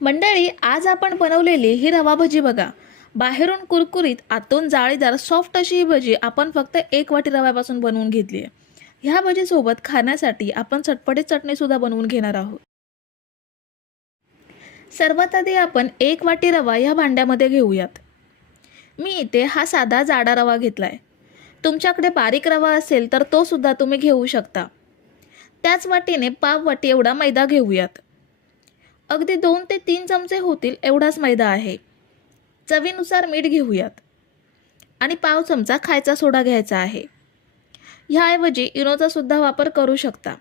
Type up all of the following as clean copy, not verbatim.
मंडळी, आज आपण बनवलेली ही रवा भजी बघा. बाहेरून कुरकुरीत, आतून जाळीदार सॉफ्ट अशी ही भजी आपण फक्त 1 वाटी रव्यापासून बनवून घेतली आहे. ह्या भजीसोबत खाण्यासाठी आपण चटपटीत चटणी सुद्धा बनवून घेणार आहोत. सर्वात आधी आपण 1 वाटी रवा ह्या भांड्यामध्ये घेऊयात. मी इथे हा साधा जाडा रवा घेतलाय. तुमच्याकडे बारीक रवा असेल तर तो सुद्धा तुम्ही घेऊ शकता. त्याच वाटीने पाव वाटी एवढा मैदा घेऊयात. अगदी 2 ते 3 चमचे होतील एवढाच मैदा आहे. चवीनुसार मीठ घेऊयात आणि पाव चमचा खायचा सोडा घ्यायचा आहे. ह्याऐवजी इनोचा सुद्धा वापर करू शकता.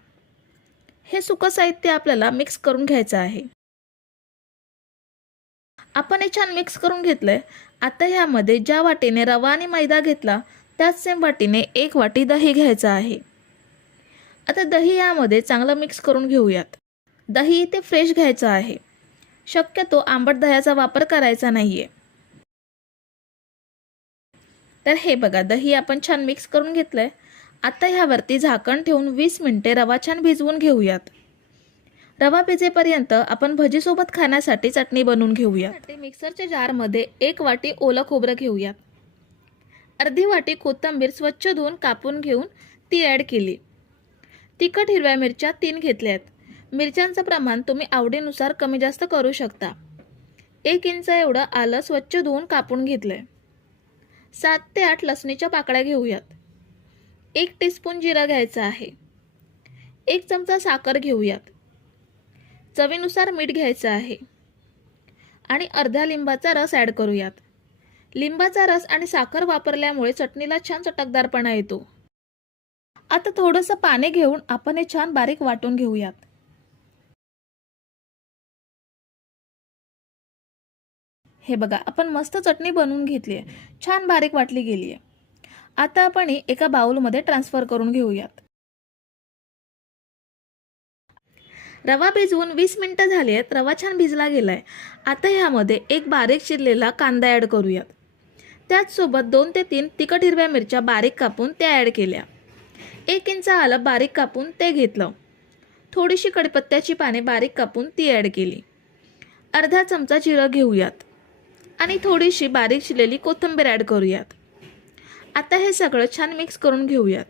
हे सुकं साहित्य आपल्याला मिक्स करून घ्यायचं आहे. आपण हे छान मिक्स करून घेतलंय. आता ह्यामध्ये ज्या वाटीने रवा आणि मैदा घेतला त्याच सेम वाटीने 1 वाटी दही घ्यायचं आहे. आता दही यामध्ये चांगलं मिक्स करून घेऊयात. दही इथे फ्रेश घ्यायचं आहे. शक्यतो आंबट दह्याचा वापर करायचा नाहीये. तर हे बघा, दही आपण छान मिक्स करून घेतलंय. आता ह्यावरती झाकण ठेवून 20 मिनिटे रवा छान भिजवून घेऊयात. रवा भिजेपर्यंत आपण भजीसोबत खाण्यासाठी चटणी बनवून घेऊयात. मिक्सरच्या जारमध्ये 1 वाटी ओलं खोबरं घेऊयात. अर्धी वाटी कोथिंबीर स्वच्छ धुवून कापून घेऊन ती ॲड केली. तिखट हिरव्या मिरच्या 3 घेतल्यात. मिरच्यांचं प्रमाण तुम्ही आवडीनुसार कमी जास्त करू शकता. 1 इंच एवढं आलं स्वच्छ धुवून कापून घेतलंय. 7 ते 8 लसणीच्या पाकळ्या घेऊयात. 1 टीस्पून जिरा घ्यायचा आहे. 1 चमचा साखर घेऊयात. चवीनुसार मीठ घ्यायचं आहे आणि अर्धा लिंबाचा रस ॲड करूयात. लिंबाचा रस आणि साखर वापरल्यामुळे चटणीला छान चटकदारपणा येतो. आता थोडंसं पाणी घेऊन आपण हे छान बारीक वाटून घेऊयात. हे बघा, आपण मस्त चटणी बनवून घेतली आहे. छान बारीक वाटली गेली आहे. आता आपण ही एका बाउलमध्ये ट्रान्सफर करून घेऊयात. रवा भिजवून 20 मिनिटं झाली आहेत. रवा छान भिजला गेलाय. आता ह्यामध्ये एक बारीक चिरलेला कांदा ॲड करूयात. त्याचसोबत 2 ते 3 तिखट हिरव्या मिरच्या बारीक कापून त्या ॲड केल्या. 1 इंच आलं बारीक कापून ते घेतलं. थोडीशी कढीपत्त्याची पाने बारीक कापून ती ॲड केली. अर्धा चमचा जिरं घेऊयात आणि थोडीशी बारीक चिरलेली कोथिंबीर ॲड करूयात. आता हे सगळं छान मिक्स करून घेऊयात.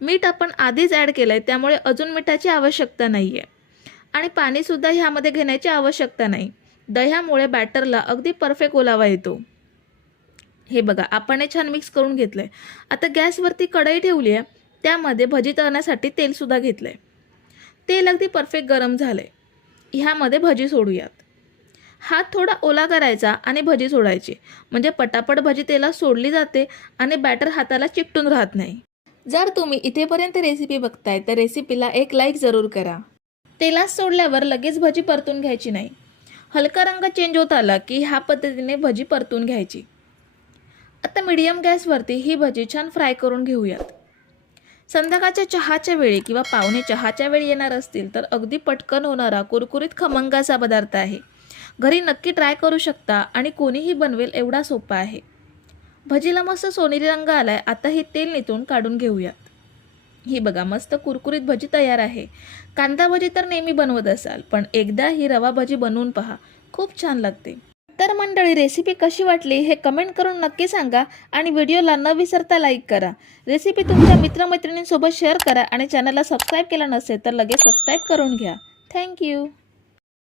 मीठ आपण आधीच ॲड केलंय त्यामुळे अजून मिठाची आवश्यकता नाही आहे आणि पाणीसुद्धा ह्यामध्ये घेण्याची आवश्यकता नाही. दह्यामुळे बॅटरला अगदी परफेक्ट ओलावा येतो. हे बघा, आपण हे छान मिक्स करून घेतलंय. आता गॅसवरती कढई ठेवली आहे. त्यामध्ये भजी तळण्यासाठी तेलसुद्धा घेतलंय. तेल अगदी परफेक्ट गरम झालंय. ह्यामध्ये भजी सोडूयात. हात थोडा ओला करायचा आणि भजी सोडायची, म्हणजे पटापट भजी तेलात सोडली जाते आणि बॅटर हाताला चिकटून राहत नाही. जर तुम्ही इथेपर्यंत रेसिपी बघताय तर रेसिपीला एक लाईक जरूर करा. तेलात सोडल्यावर लगेच भजी परतून घ्यायची नाही. हलका रंग चेंज होत आला की ह्या पद्धतीने भजी परतून घ्यायची. आता मीडियम गॅसवरती ही भजी छान फ्राय करून घेऊयात. संध्याकाळच्या चहाच्या वेळी किंवा पाहुणे चहाच्या वेळी येणार असतील तर अगदी पटकन होणारा कुरकुरीत खमंग असा पदार्थ आहे. घरी नक्की ट्राय करू शकता आणि कोणीही बनवेल एवढा सोपा आहे. भजीला मस्त सोनेरी रंग आलाय. आता ही तेल निथळून काढून घेऊयात. ही बघा, मस्त कुरकुरीत भजी तयार आहे. कांदा भजी तर नेहमी बनवत असाल, पण एकदा ही रवा भजी बनवून पहा, खूप छान लागते. तर मंडळी, रेसिपी कशी वाटली हे कमेंट करून नक्की सांगा आणि व्हिडिओला न विसरता लाईक करा. रेसिपी तुमच्या मित्रमैत्रिणींसोबत शेअर करा आणि चॅनलला सबस्क्राईब केलं नसेल तर लगेच सबस्क्राईब करून घ्या. थँक्यू.